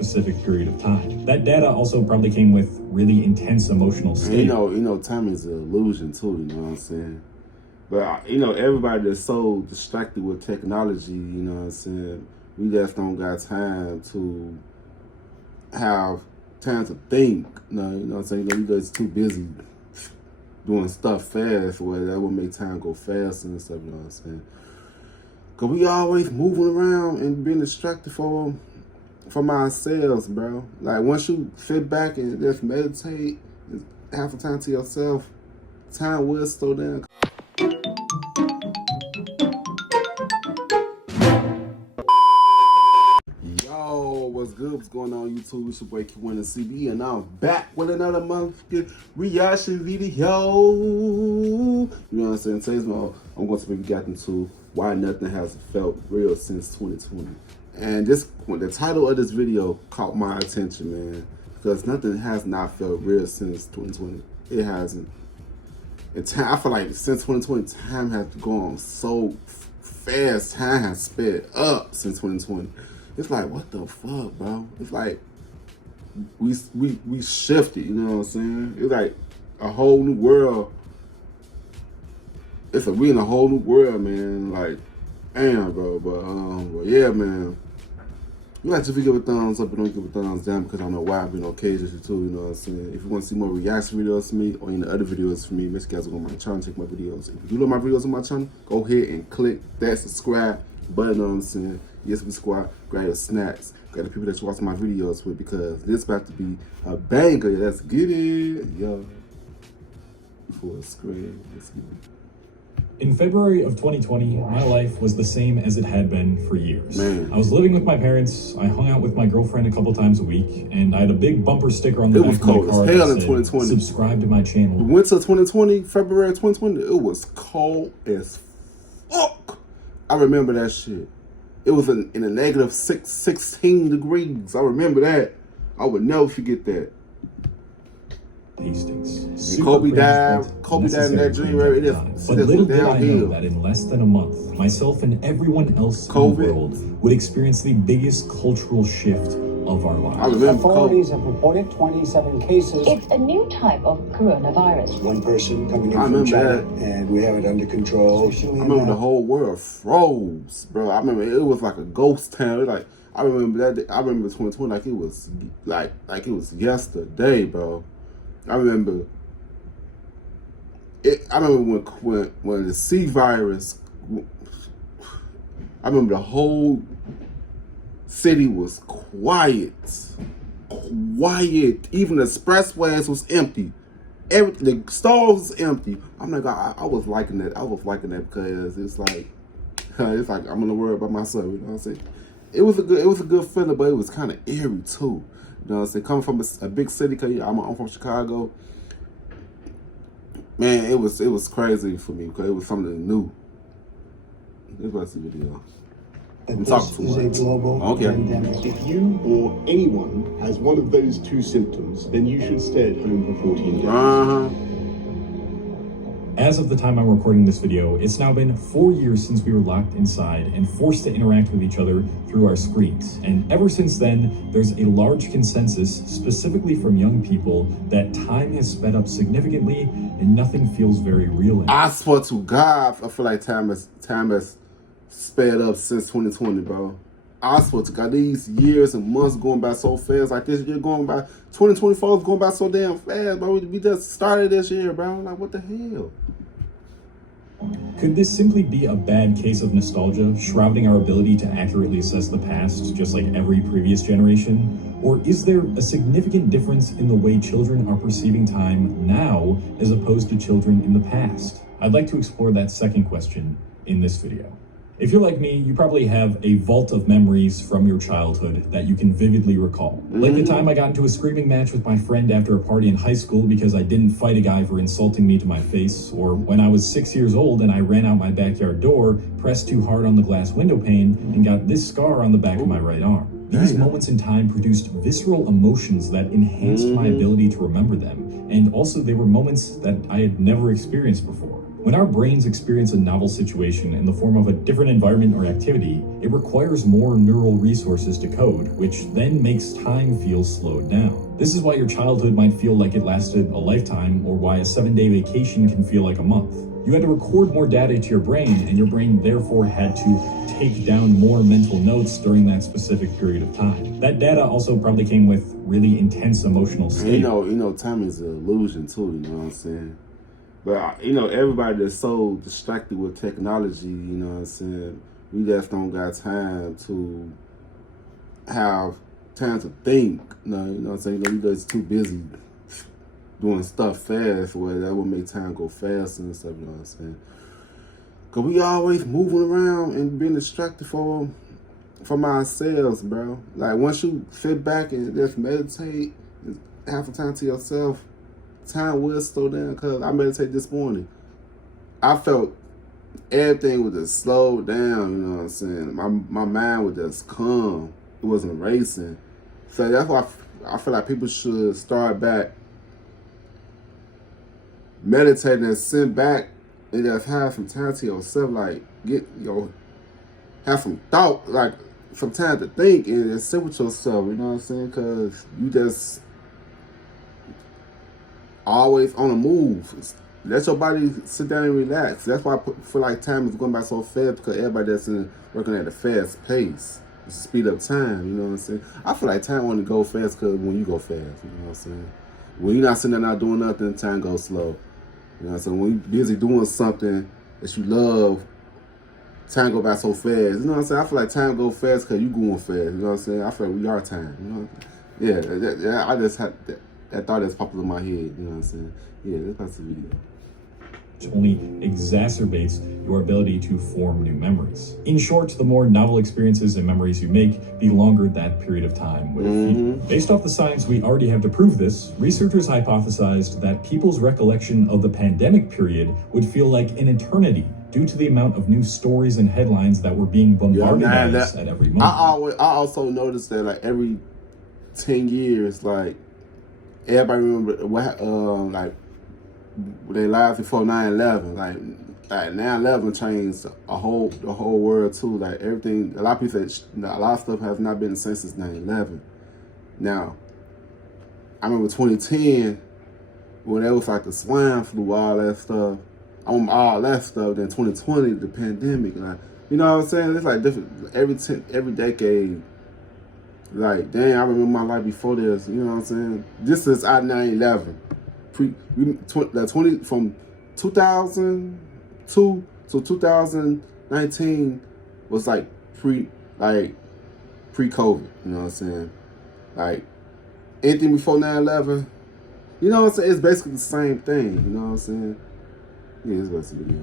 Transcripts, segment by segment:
specific period of time. That data also probably came with really intense emotional state. You know, time is an illusion too, you know what I'm saying? But, you know, everybody that's so distracted with technology, you know what I'm saying? We just don't got time to have time to think. You know what I'm saying? You know, we just too busy doing stuff fast, where that would make time go faster and stuff, you know what I'm saying? Because we always moving around and being distracted from ourselves, bro. Like, once you sit back and just meditate, have some time to yourself, time will slow down. Yo, what's good? What's going on, YouTube? It's your boy Kewonis CB, and I'm back with another motherfucking reaction video. You know what I'm saying? Today's I'm going to be getting to why nothing has felt real since 2020. And the title of this video caught my attention, man, because nothing has not felt real since 2020. It hasn't. And time, I feel like since 2020, time has gone so fast. Time has sped up since 2020. It's like, what the fuck, bro? It's like we shifted, you know what I'm saying? It's like a whole new world. We in a whole new world, man. Like, damn, bro. But yeah, man. You like to give a thumbs up and don't give a thumbs down, because I don't know why I've been on cages too, you know what I'm saying? If you want to see more reaction videos from me or any other videos from me, make sure you guys go on my channel, check my videos. If you love my videos on my channel, go ahead and click that subscribe button, you know what I'm saying? Yes, we squad, grab your snacks, grab the people that you watch my videos with, because this about to be a banger. Let's get it, yo. Full screen, let's get it. In February of 2020, my life was the same as it had been for years. Man. I was living with my parents, I hung out with my girlfriend a couple times a week, and I had a big bumper sticker on the back of my car that said, subscribe to my channel. We went to 2020, February 2020, it was cold as fuck. I remember that shit. It was in a negative 16 degrees. I remember that. I would never forget that. Hastings. Kobe died in that January. But little did I know that in less than a month, myself and everyone else in the world would experience the biggest cultural shift of our lives. Authorities have reported 27 cases. It's a new type of coronavirus. One person coming in from China, and we have it under control. I remember the whole world froze, bro. I remember it was like a ghost town. Like, I remember that. I remember 2020 like it was like it was yesterday, bro. I remember it. I remember when the C virus. I remember the whole city was quiet. Even the expressways was empty. The stores was empty. I'm like, I was liking that. I was liking that because it's like I'm in the world by myself. You know what I'm saying? It was a good feeling, but it was kind of eerie too. You know what I'm saying? Coming from a big city, cause I'm from Chicago. Man, it was crazy for me because it was something new. Let's watch the video. I'm talking too much. This is a global pandemic. If you or anyone has one of those two symptoms, then you should stay at home for 14 days. As of the time I'm recording this video, it's now been 4 years since we were locked inside and forced to interact with each other through our screens. And ever since then, there's a large consensus, specifically from young people, that time has sped up significantly and nothing feels very real anymore. I swear to God, I feel like time has sped up since 2020, bro. I swear to God, these years and months going by so fast. Like this year going by, 2024 is going by so damn fast, bro. We just started this year, bro. Like, what the hell? Could this simply be a bad case of nostalgia, shrouding our ability to accurately assess the past, just like every previous generation? Or is there a significant difference in the way children are perceiving time now as opposed to children in the past? I'd like to explore that second question in this video. If you're like me, you probably have a vault of memories from your childhood that you can vividly recall. Like the time I got into a screaming match with my friend after a party in high school because I didn't fight a guy for insulting me to my face, or when I was 6 years old and I ran out my backyard door, pressed too hard on the glass window pane, and got this scar on the back of my right arm. These moments in time produced visceral emotions that enhanced my ability to remember them, and also they were moments that I had never experienced before. When our brains experience a novel situation in the form of a different environment or activity, it requires more neural resources to code, which then makes time feel slowed down. This is why your childhood might feel like it lasted a lifetime, or why a 7-day vacation can feel like a month. You had to record more data to your brain, and your brain therefore had to take down more mental notes during that specific period of time. That data also probably came with really intense emotional state. You know, time is an illusion too, you know what I'm saying? But, you know, everybody that's so distracted with technology, you know what I'm saying? We just don't got time to have time to think, you know what I'm saying? You know, we just too busy doing stuff fast, where that would make time go faster and stuff, you know what I'm saying? Cause we always moving around and being distracted from ourselves, bro. Like once you sit back and just meditate, and have some time to yourself, time will slow down. Cause I meditated this morning, I felt everything was just slowed down. You know what I'm saying? My mind was just calm. It wasn't racing. So that's why I feel like people should start back meditating and sit back and just have some time to yourself, like have some thought, like some time to think and just sit with yourself, you know what I'm saying? Because you just always on the move. Let your body sit down and relax. That's why I feel like time is going by so fast, because everybody that's working at a fast pace. It's to speed up time, you know what I'm saying? I feel like time want to go fast because when you go fast, you know what I'm saying? When you're not sitting there not doing nothing, time goes slow. You know what I'm saying? When you're busy doing something that you love, time go by so fast. You know what I'm saying? I feel like time go fast because you going fast. You know what I'm saying? I feel like we are time. You know? Yeah. I just had that thought that's popped in my head. You know what I'm saying? Yeah, that's the video. Which only exacerbates your ability to form new memories. In short, the more novel experiences and memories you make, the longer that period of time would feel. Based off the science we already have to prove this, researchers hypothesized that people's recollection of the pandemic period would feel like an eternity due to the amount of new stories and headlines that were being bombarded at us at every moment. I also noticed that like every 10 years, like everybody remember what like they lives before 9/11, like 9/11 changed the whole world too. Like everything, a lot of people said a lot of stuff has not been the same since 9/11. Now, I remember 2010 when it was like the swine flu, all that stuff. Then 2020, the pandemic, like you know what I'm saying? It's like different every decade. Like dang, I remember my life before this. You know what I'm saying? This is at 9/11. From 2002 to 2019 was like pre-COVID, you know what I'm saying? Like anything before 9/11, you know what I'm saying? It's basically the same thing, you know what I'm saying? Yeah, it's basically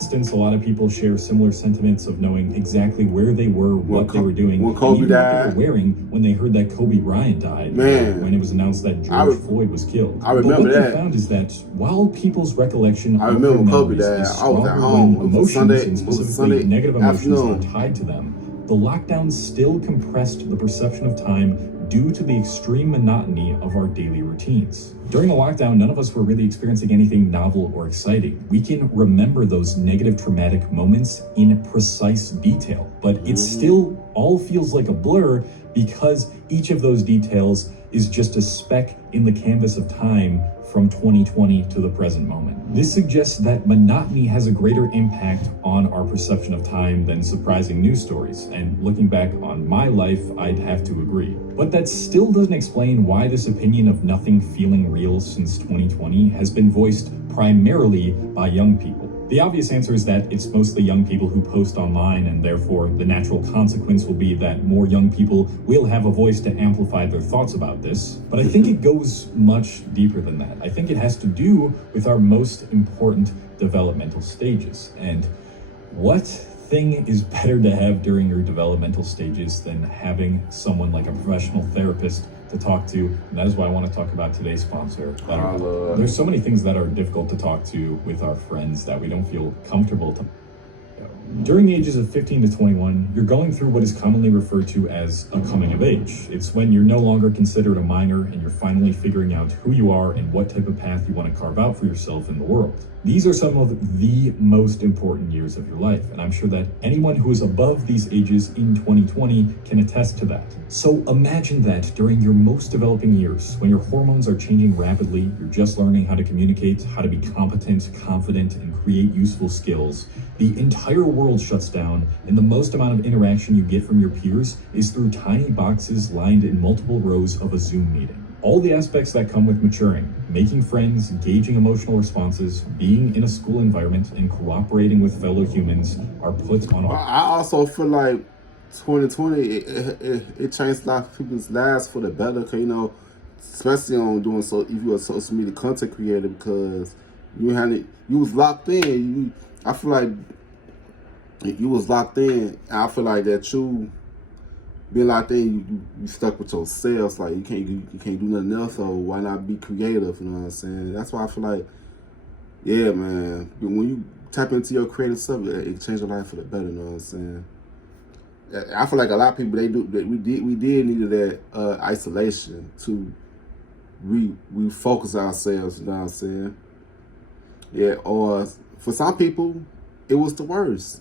Instance, a lot of people share similar sentiments of knowing exactly where they were, what they were doing, when Kobe even died, what they were wearing when they heard that Kobe Bryant died, when it was announced that George Floyd was killed. I remember but what that. they found is that while people's recollection I of remember their Kobe memories died. is I was stronger at home. when emotions and Sunday specifically negative emotions afternoon. are tied to them, the lockdown still compressed the perception of time due to the extreme monotony of our daily routines. During the lockdown, none of us were really experiencing anything novel or exciting. We can remember those negative traumatic moments in precise detail, but it still all feels like a blur because each of those details is just a speck in the canvas of time from 2020 to the present moment. This suggests that monotony has a greater impact on our perception of time than surprising news stories, and looking back on my life, I'd have to agree. But that still doesn't explain why this opinion of nothing feeling real since 2020 has been voiced primarily by young people. The obvious answer is that it's mostly young people who post online, and therefore the natural consequence will be that more young people will have a voice to amplify their thoughts about this. But I think it goes much deeper than that. I think it has to do with our most important developmental stages. And what thing is better to have during your developmental stages than having someone like a professional therapist to talk to? And that is why I want to talk about today's sponsor, BetterHelp. There's so many things that are difficult to talk to with our friends that we don't feel comfortable to. During the ages of 15 to 21, you're going through what is commonly referred to as a coming of age. It's when you're no longer considered a minor and you're finally figuring out who you are and what type of path you want to carve out for yourself in the world. These are some of the most important years of your life, and I'm sure that anyone who is above these ages in 2020 can attest to that. So imagine that during your most developing years, when your hormones are changing rapidly, you're just learning how to communicate, how to be competent, confident, and create useful skills, the entire world shuts down, and the most amount of interaction you get from your peers is through tiny boxes lined in multiple rows of a Zoom meeting. All the aspects that come with maturing, making friends, gauging emotional responses, being in a school environment, and cooperating with fellow humans are put on. I also feel like 2020 it changed a lot of people's lives for the better. Cause especially on doing if you're a social media content creator, because you was locked in. I feel like you was locked in. And I feel like that you being locked in, you stuck with yourself. Like you can't do nothing else. So why not be creative? You know what I'm saying? That's why I feel like, yeah, man. When you tap into your creative stuff, it changed your life for the better. You know what I'm saying? I feel like a lot of people we did need that isolation to refocus ourselves. You know what I'm saying? Yeah. Or for some people, it was the worst.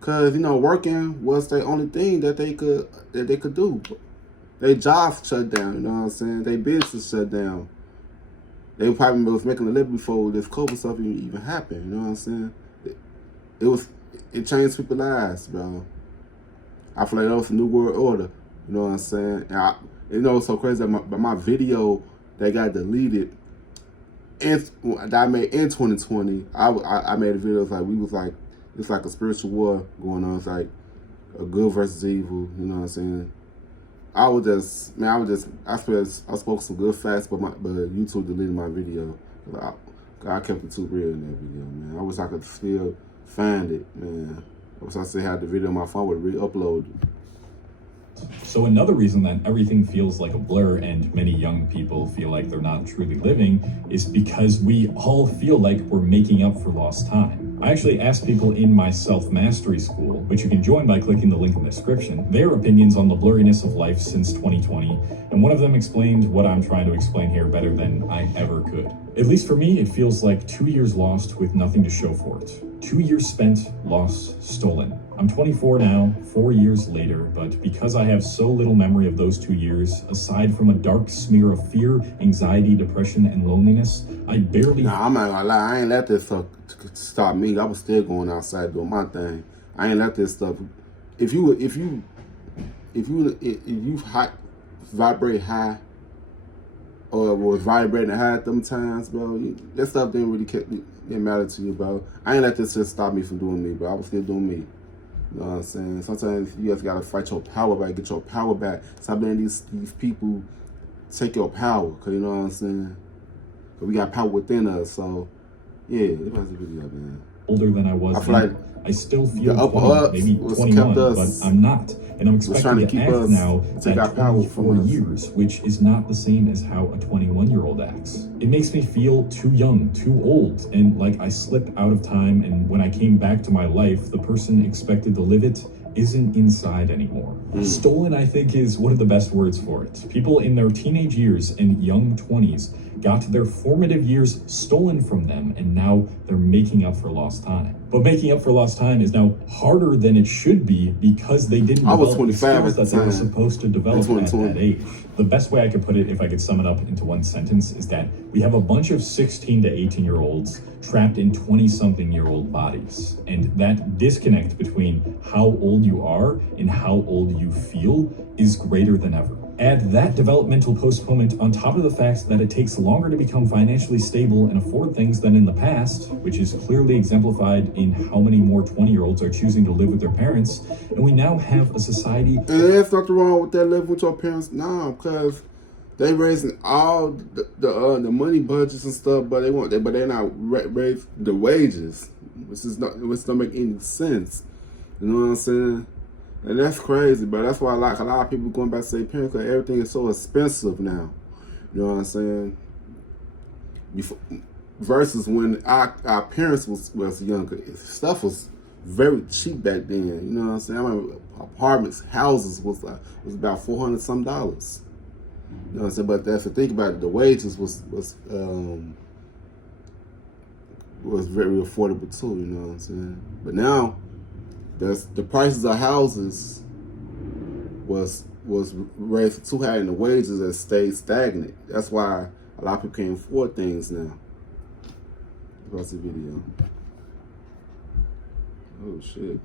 Cause working was the only thing that they could do. Their jobs shut down. You know what I'm saying? Their business shut down. They probably was making a living before this COVID stuff even happened. You know what I'm saying? It changed people's lives, bro. I feel like that was a new world order. You know what I'm saying? And it's so crazy that my video that got deleted that I made in 2020. I made a video like we was like. It's like a spiritual war going on. It's like a good versus evil. You know what I'm saying? I spoke some good facts, but YouTube deleted my video. I kept it too real in that video, man. I wish I could still find it, man. I wish I still had the video on my phone would re-upload it. So another reason that everything feels like a blur and many young people feel like they're not truly living is because we all feel like we're making up for lost time. I actually asked people in my self-mastery school, which you can join by clicking the link in the description, their opinions on the blurriness of life since 2020, and one of them explained what I'm trying to explain here better than I ever could. At least for me, it feels like 2 years lost with nothing to show for it. 2 years spent, lost, stolen. I'm 24 now, 4 years later, but because I have so little memory of those 2 years, aside from a dark smear of fear, anxiety, depression, and loneliness, I barely... Nah, I'm not gonna lie, I ain't let this stuff stop me. I was still going outside doing my thing. I ain't let this stuff... If you vibrate high, or was vibrating high at them times, bro, that stuff didn't matter to you, bro. I ain't let this shit stop me from doing me, bro. I was still doing me. You know what I'm saying? Sometimes you guys gotta fight your power back, get your power back. Stop letting these people take your power, cause you know what I'm saying? Cause we got power within us, so yeah, it was a video, man. Older than I was. I feel like I still feel the upper 20, ups maybe 21, but I'm not. And I'm expected to act now at 24 years, which is not the same as how a 21-year-old acts. It makes me feel too young, too old, and like I slipped out of time, and when I came back to my life, the person expected to live it isn't inside anymore. Stolen, I think, is one of the best words for it. People in their teenage years and young 20s got their formative years stolen from them, and now they're making up for lost time. But making up for lost time is now harder than it should be because they didn't develop the skills that they were supposed to develop at that age. The best way I could put it, if I could sum it up into one sentence, is that we have a bunch of 16 to 18-year-olds trapped in 20-something-year-old bodies. And that disconnect between how old you are and how old you feel is greater than ever. Add that developmental postponement on top of the fact that it takes longer to become financially stable and afford things than in the past, which is clearly exemplified in how many more 20-year-olds are choosing to live with their parents, and we now have a society... And there's nothing wrong with that living with your parents now, because they raising all the money budgets and stuff, but they're not raising the wages, which don't make any sense. You know what I'm saying? And that's crazy, but that's why a lot of people going back to say parents, because everything is so expensive now. You know what I'm saying? Versus when our parents was younger, stuff was very cheap back then. You know what I'm saying? I remember apartments, houses was about $400 some. You know what I'm saying? But that's the thing about it, the wages was was very affordable too, you know what I'm saying? But now, the prices of houses was raised too high, and the wages have stayed stagnant. That's why a lot of people can't afford things now. Watch the video. Oh shit.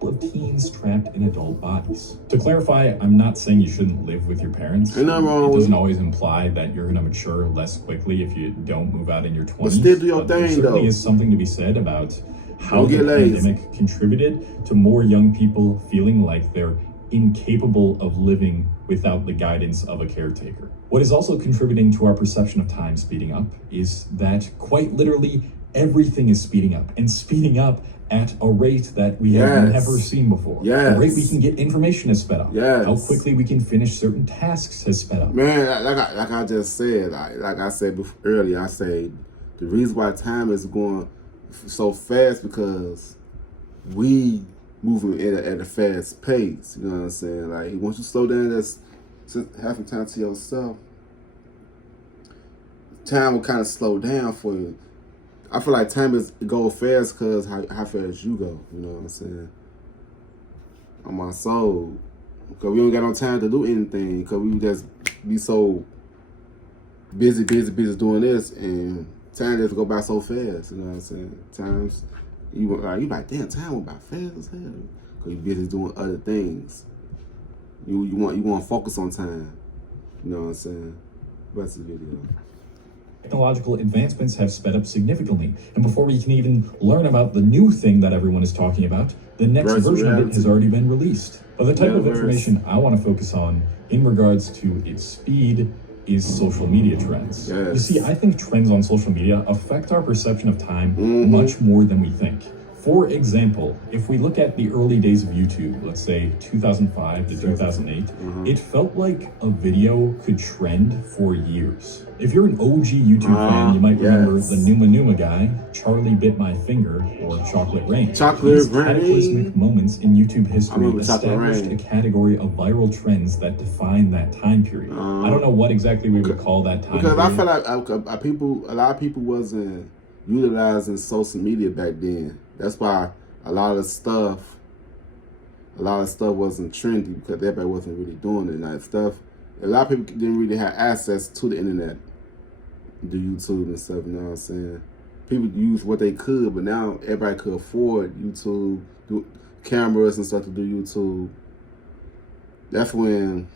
Of teens trapped in adult bodies. To clarify, I'm not saying you shouldn't live with your parents. Ain't nothing wrong It with doesn't it. always imply that you're going to mature less quickly if you don't move out in your 20s. But still do your There thing, certainly though. is something to be said about how Don't the get lazy. pandemic contributed to more young people feeling like they're incapable of living without the guidance of a caretaker. What is also contributing to our perception of time speeding up is that quite literally everything is speeding up, and speeding up at a rate that we have Yes. never seen before. Yes. The rate we can get information has sped up. Yes. How quickly we can finish certain tasks has sped up. Man, like I just said, like I said before, earlier, I say the reason why time is going so fast because we moving at a fast pace. You know what I'm saying? Like once you slow down, that's have some time to yourself. Time will kind of slow down for you. I feel like time is go fast because how fast you go. You know what I'm saying? On my soul. Because we don't got no time to do anything. Because we just be so busy doing this. And time just go by so fast. You know what I'm saying? Times, you like, damn, time went by fast as hell. Because you busy doing other things. You want to focus on time. You know what I'm saying? That's the video. Technological advancements have sped up significantly, and before we can even learn about the new thing that everyone is talking about, the next Virtual version of it reality. has already been released. But the type of Metaverse. information I want to focus on in regards to its speed is social media trends. Yes. You see, I think trends on social media affect our perception of time Mhm. much more than we think. For example, if we look at the early days of YouTube, let's say 2005 to 2008, it felt like a video could trend for years. If you're an OG YouTube fan, you might remember yes. the Numa Numa guy, Charlie Bit My Finger, or Chocolate Rain. Chocolate These Rain. cataclysmic moments in YouTube history remember Chocolate established Rain. a category of viral trends that define that time period. I don't know what exactly we would call that time Because period. I feel like a lot of people wasn't utilizing social media back then. That's why a lot of stuff wasn't trendy because everybody wasn't really doing it. Like stuff, a lot of people didn't really have access to the internet, do YouTube and stuff. You know what I'm saying? People used what they could, but now everybody could afford YouTube, do cameras and stuff to do YouTube. That's when.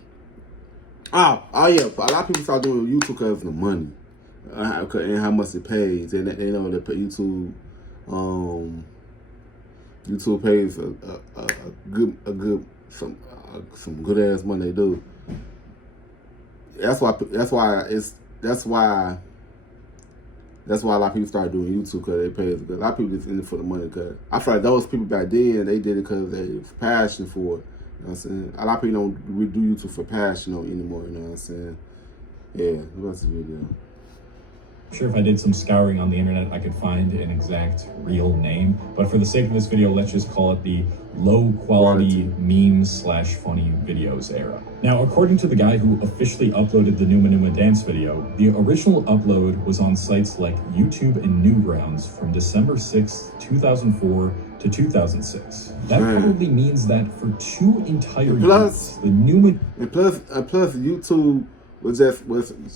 Oh yeah! A lot of people start doing YouTube because of the money and how much it pays. And they know that YouTube, YouTube pays some good ass money. They do. That's why a lot of people started doing YouTube because they pay. A lot of people just in it for the money. Cause I feel like those people back then they did it because they was passionate for it. You know what I'm saying? A lot of people don't really do YouTube for passion anymore. You know what I'm saying? Yeah, that's the video. Sure, if I did some scouring on the internet, I could find an exact real name. But for the sake of this video, let's just call it the low quality memes/funny videos era. Now, according to the guy who officially uploaded the Numa Numa dance video, the original upload was on sites like YouTube and Newgrounds from December 6th, 2004 to 2006. That probably means that for 2 entire years, the Numa... And plus YouTube was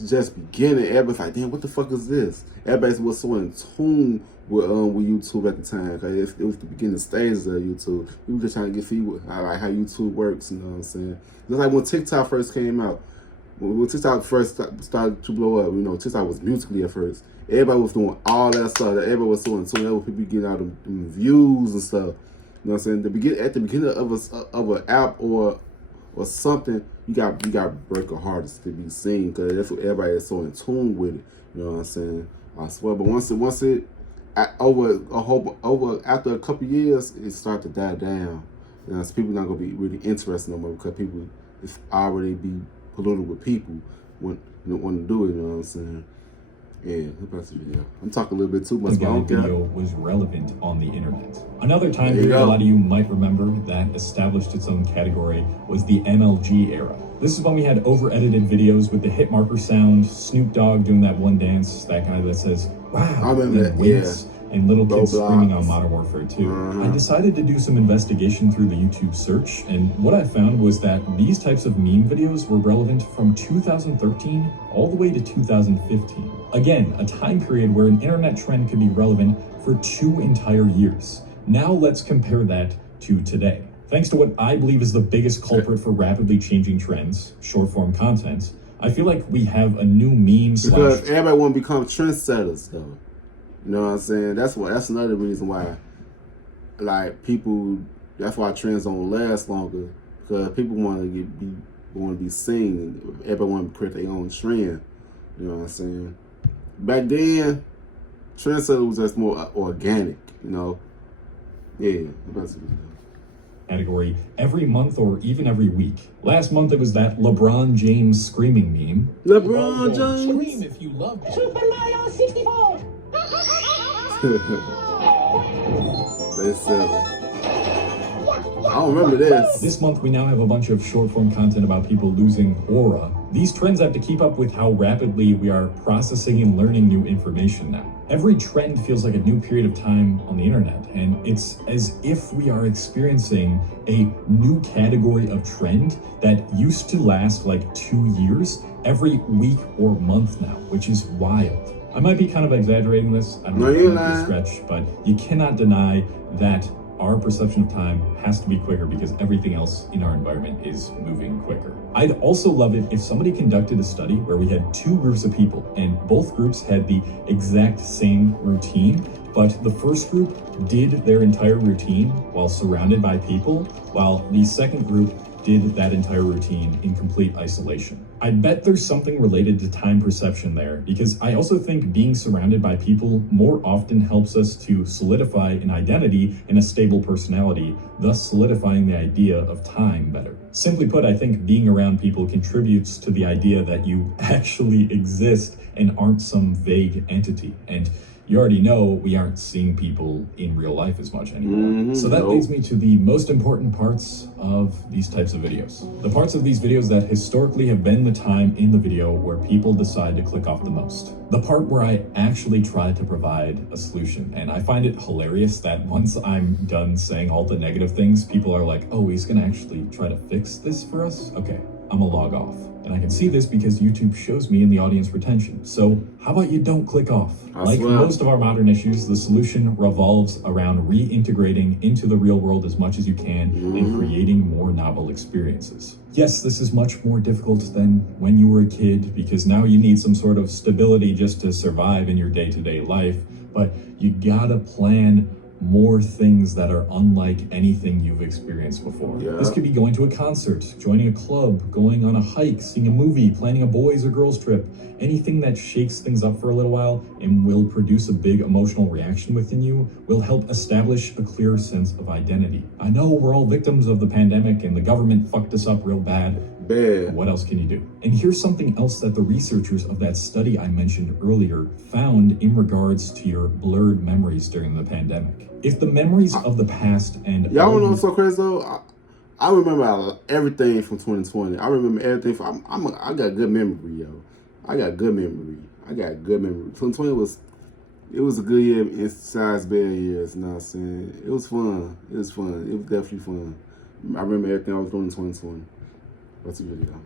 just beginning. Everybody's like, damn, what the fuck is this? Everybody was so in tune with YouTube at the time. Cause it was the beginning stages of YouTube. We were just trying to see how YouTube works. You know what I'm saying? It's like when TikTok first came out. When TikTok first started to blow up, you know, TikTok was Musical.ly at first. Everybody was doing all that stuff. Everybody was so in tune. There were people getting out them views and stuff. You know what I'm saying? At the beginning of an app or something, you got to break a heart to be seen because that's what everybody is so in tune with it. You know what I'm saying? I swear. But once it after a couple years, it started to die down. You know, so people not gonna be really interested no more because people it's already be polluted with people want to do it. You know what I'm saying? Yeah, that's the video. I'm talking a little bit too much. The guide video was relevant on the internet. Another time period a lot of you might remember that established its own category was the MLG era. This is when we had over-edited videos with the hit marker sound, Snoop Dogg doing that one dance, that guy that says, wow, I remember and that, Winx, and little kids Roblox. screaming on Modern Warfare 2. I decided to do some investigation through the YouTube search, and what I found was that these types of meme videos were relevant from 2013 all the way to 2015. Again, a time period where an internet trend could be relevant for 2 entire years. Now let's compare that to today. Thanks to what I believe is the biggest culprit for rapidly changing trends, short-form content, I feel like we have a new meme Because everybody want to become trendsetters, though. You know what I'm saying? That's another reason why, like, that's why trends don't last longer. Because people want to be seen. Everybody want to create their own trend. You know what I'm saying? Back then, trendsetter was just more organic. You know? Yeah. category every month or even every week. Last month it was that LeBron James screaming meme. LeBron James. Scream if you love it. Super Mario 64. They sell it. I don't remember this. This month we now have a bunch of short form content about people losing aura. These trends have to keep up with how rapidly we are processing and learning new information now. Every trend feels like a new period of time on the internet, and it's as if we are experiencing a new category of trend that used to last like 2 years every week or month now, which is wild. I might be kind of exaggerating this, I don't know if it might be a stretch, but you cannot deny that our perception of time has to be quicker because everything else in our environment is moving quicker. I'd also love it if somebody conducted a study where we had 2 groups of people and both groups had the exact same routine, but the first group did their entire routine while surrounded by people, while the second group did that entire routine in complete isolation. I bet there's something related to time perception there, because I also think being surrounded by people more often helps us to solidify an identity and a stable personality, thus solidifying the idea of time better. Simply put, I think being around people contributes to the idea that you actually exist and aren't some vague entity. And you already know we aren't seeing people in real life as much anymore. So that leads me to the most important parts of these types of videos. The parts of these videos that historically have been the time in the video where people decide to click off the most. The part where I actually try to provide a solution. And I find it hilarious that once I'm done saying all the negative things, people are like, oh, he's gonna actually try to fix this for us? Okay, I'm gonna log off. And I can see this because YouTube shows me in the audience retention. So how about you don't click off? Like most of our modern issues, the solution revolves around reintegrating into the real world as much as you can and creating more novel experiences. Yes, this is much more difficult than when you were a kid because now you need some sort of stability just to survive in your day-to-day life, but you gotta plan more things that are unlike anything you've experienced before. This could be going to a concert, joining a club, going on a hike, seeing a movie, planning a boys or girls trip, anything that shakes things up for a little while and will produce a big emotional reaction within you will help establish a clear sense of identity. I know we're all victims of the pandemic and the government fucked us up real bad. What else can you do? And here's something else that the researchers of that study I mentioned earlier found in regards to your blurred memories during the pandemic. If the memories of the past and y'all wanna know what's so crazy though? I remember everything from 2020. I remember everything from I got good memory, yo. I got good memory. 2020 was a good year inside bad years, you know what I'm saying? It was fun. It was definitely fun. I remember everything I was doing in 2020. What's the video?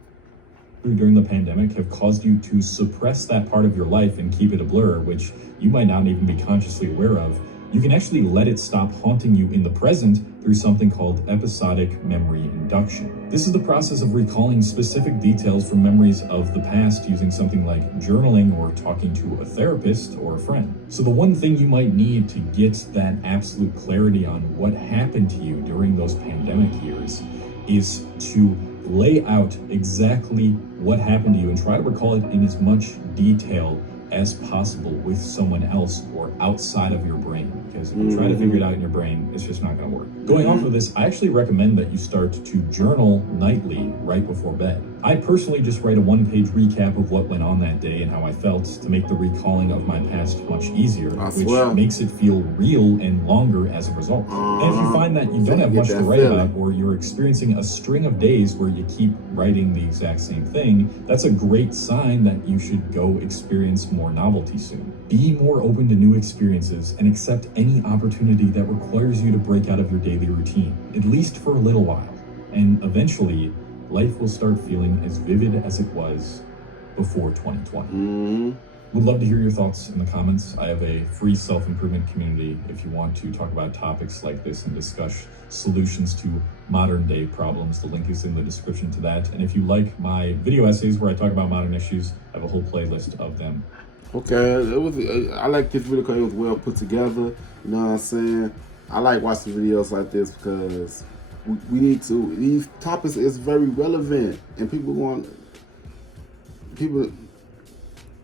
During the pandemic have caused you to suppress that part of your life and keep it a blur, which you might not even be consciously aware of. You can actually let it stop haunting you in the present through something called episodic memory induction. This is the process of recalling specific details from memories of the past using something like journaling or talking to a therapist or a friend. So the one thing you might need to get that absolute clarity on what happened to you during those pandemic years is to lay out exactly what happened to you and try to recall it in as much detail as possible with someone else or outside of your brain, because if you try to figure it out in your brain, it's just not going to work. Going off of this, I actually recommend that you start to journal nightly right before bed. I personally just write a one-page recap of what went on that day and how I felt to make the recalling of my past much easier, which makes it feel real and longer as a result. And if you find that you don't have much to write about, or you're experiencing a string of days where you keep writing the exact same thing, that's a great sign that you should go experience more novelty soon. Be more open to new experiences and accept any opportunity that requires you to break out of your daily routine, at least for a little while. And eventually, life will start feeling as vivid as it was before 2020. Would love to hear your thoughts in the comments. I have a free self-improvement community if you want to talk about topics like this and discuss solutions to modern day problems. The link is in the description to that. And if you like my video essays where I talk about modern issues, I have a whole playlist of them. Okay, I like this video because it was well put together. You know what I'm saying? I like watching videos like this because we need to. These topics is very relevant, and people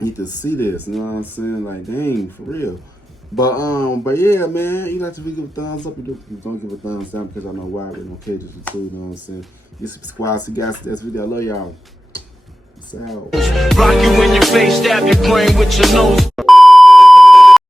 need to see this. You know what I'm saying? Like, dang, for real. But yeah, man, you like to give a thumbs up. You don't give a thumbs down because I know why. We're no cages too. You know what I'm saying? You subscribe. See you guys in this video. I love y'all. Peace out. Rock you in your face, stab your brain with your nose.